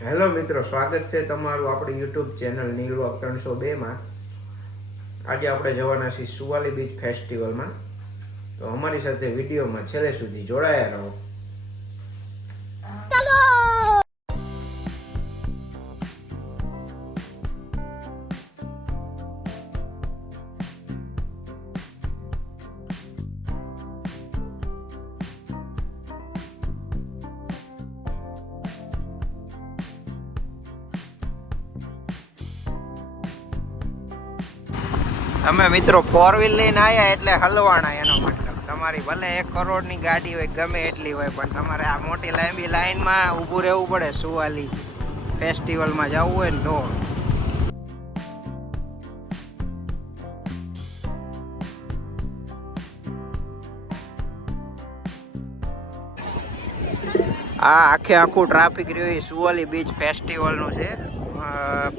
Hello મિત્રો, સ્વાગત છે તમારું આપણી યુટ્યુબ ચેનલ નીલવોક 302 માં. આજે આપણે જવાના છીએ સુવાલી બીચ ફેસ્ટિવલમાં. તો અમારી સાથે વિડીયોમાં છેલ્લે સુધી જોડાયા રહો. અમે મિત્રો 4 વ્હીલ લઈને આવ્યા એટલે હલવાણા, એનો મતલબ તમારી ભલે 1 કરોડની ગાડી હોય, ગમે એટલી હોય, પણ તમારે આ મોટી લાંબી લાઈનમાં ઊભું રહેવું પડે સુવાલી ફેસ્ટિવલમાં જવું હોય ને તો. આ આખું ટ્રાફિક રહ્યું એ સુવાલી બીચ ફેસ્ટિવલનું છે.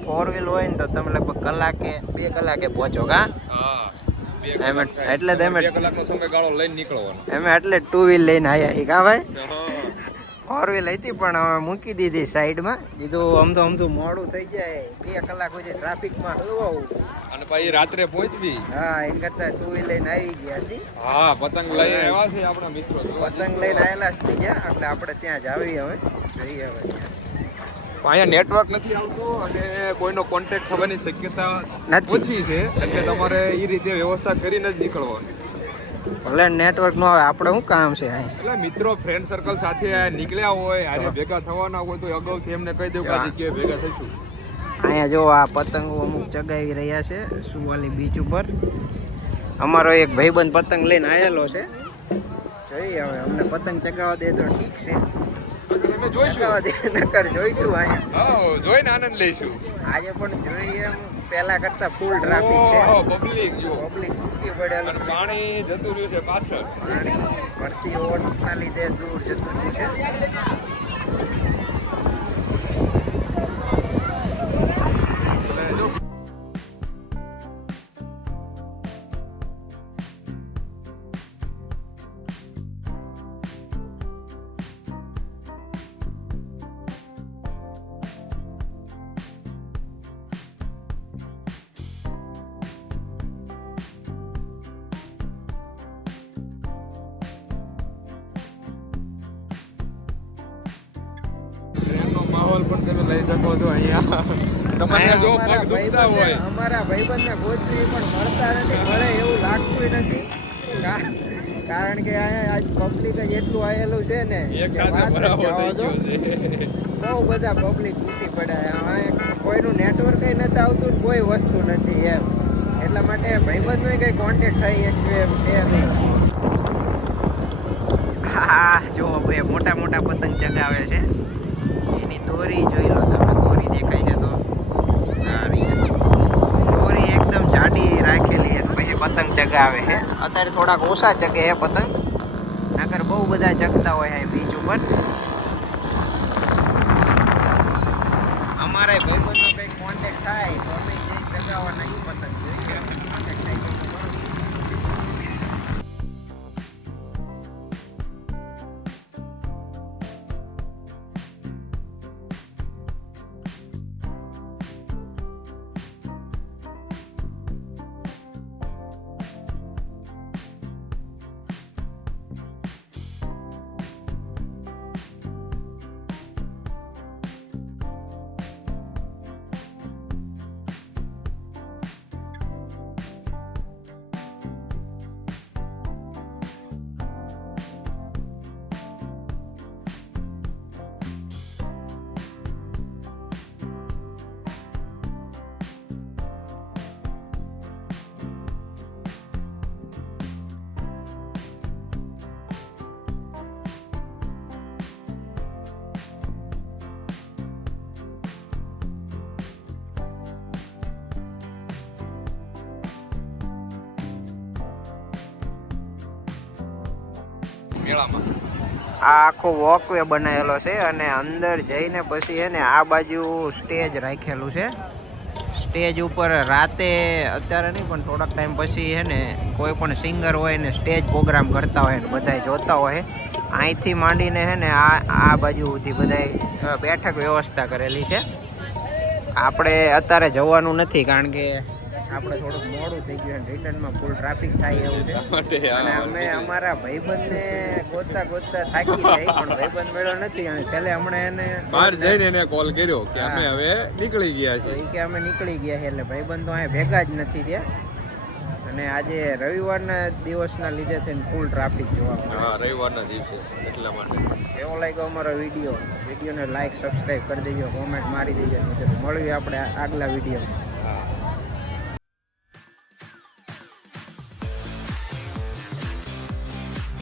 4 વ્હીલ હોય ને તો તમે લગભગ કલાકે 2 કલાકે પહોંચો કા? એટલે તમે 2 કલાકનો સમયગાળો લઈને નીકળવાનો. અમે એટલે 2 વ્હીલ લઈને આવ્યા કા ભાઈ? 4 વ્હીલ હતી પણ મૂકી દીધી સાઈડમાં. કીધું આમ તો મોડું થઈ જાય, 2 કલાક પછી ટ્રાફિકમાં હલવાવું અને પછી રાત્રે પહોંચવી. હા, એમ કરતા 2 વ્હીલ લઈને આવી ગયા છીએ. હા, પતંગ લઈને આવ્યા છે આપણા મિત્રો. પતંગ લઈને આવેલા જ ગયા એટલે આપણે ત્યાં જ આવી. હવે જઈએ હવે ત્યાં. અહીંયા નેટવર્ક નથી આવતું અને કોઈનો કોન્ટેક્ટ થવાની શક્યતા ઓછી છે, એટલે તમારે એ રીતે વ્યવસ્થા કરીને જ નીકળવાનું. ભલે નેટવર્ક નો આવે, આપણે શું કામ છે એટલે મિત્રો ફ્રેન્ડ સર્કલ સાથે નીકળ્યા હોય, આજે ભેગા થવાના હોય તો અગાઉથી એમને કહી દઉં કે આ જગ્યાએ ભેગા થઈશું. અહીંયા જો આ પતંગો અમુક ચગાવી રહ્યા છે સુવાલી બીચ ઉપર. અમારો એક ભાઈબંધ પતંગ લઈને આવેલો છે. જોઈએ હવે, અમને પતંગ ચગાવવા દે તો ઠીક છે, જોઈશું અહીંયા. જોઈને આનંદ લઈશું. આજે પણ જોઈએ એમ પહેલા કરતા ફૂલ ટ્રાફિક છે. પબ્લિક ઉઠી પડેલું. પાણી જતું રહ્યું છે પાછળ. પાણી ભરતી ઓવરના લીધે દૂર જતું રહ્યું છે. માહોલ પણ તમે લઈ શકો છો અહીંયા. તમને જો પગ દુખતા હોય, અમારા ભાઈબંધને ગોચવી પણ મળતા નથી, મળે એવું લાગતું નથી. કારણ કે અહીંયા આજ પબ્લિક જ એટલું આવેલું છે ને, બહુ બધા પબ્લિક તૂટી પડ્યા. કોઈનું નેટવર્ક નથી આવતું, કોઈ વસ્તુ નથી એમ. એટલા માટે ભાઈબંધનો કઈ કોન્ટેક્ટ થઈ એમ છે નહીં. હા, જો ભાઈ મોટા મોટા પતંગ ચગાવે છે. એની દોરી જોઈ લો તમે, દોરી દેખાય છે તો દોરી એકદમ જાડી રાખેલી છે, પછી પતંગ ચગાવે છે. અત્યારે થોડાક ઓછા ચગે છે પતંગ, નકર બહુ બધા ચગતા હોય અહીં બીચ ઉપર. અમારે ભાઈબંધનો કંઈક કોન્ટેક્ટ થાય તો અમે ચગાવવા નહીં પતંગ જોઈએ. કોન્ટેક્ટ થાય તો બરોબર. આ આખો વોકવે બનાવેલો છે અને અંદર જઈને પછી એને આ બાજુ સ્ટેજ રાખેલું છે. સ્ટેજ ઉપર રાતે અત્યારે નહીં પણ થોડાક ટાઈમ પછી છે ને કોઈ પણ સિંગર હોય ને સ્ટેજ પ્રોગ્રામ કરતા હોય ને બધાય જોતા હોય, અહીંથી માંડીને છે ને આ બાજુ સુધી બધાય બેઠક વ્યવસ્થા કરેલી છે. આપણે અત્યારે જવાનું નથી કારણ કે આપણે થોડુંક મોડું થઈ ગયું અને રિટર્નમાં ફૂલ ટ્રાફિક થાય એવું છે. અને અમે અમારા ભાઈબંધને ગોતતા થાકી જાય પણ ભાઈબંધ મેળો નથી અને છેલ્લે હમણાં એને બહાર જઈને એને કોલ કર્યો કે અમે હવે નીકળી ગયા તો છીએ. એ કે અમે નીકળી ગયા છે એટલે ભાઈબંધ તો અહીંયા ભેગા જ નથી ત્યાં. અને આજે રવિવારના દિવસના લીધે થઈને ફૂલ ટ્રાફિક જોવા મળે. હા, રવિવારના દિવસે એટલા માટે. કેવો લાગ્યો અમારો વિડીયોને લાઈક સબસ્ક્રાઈબ કરી દેજો, કોમેન્ટ મારી દેજો. મળીએ આપણે આગલા વિડીયોમાં. હા.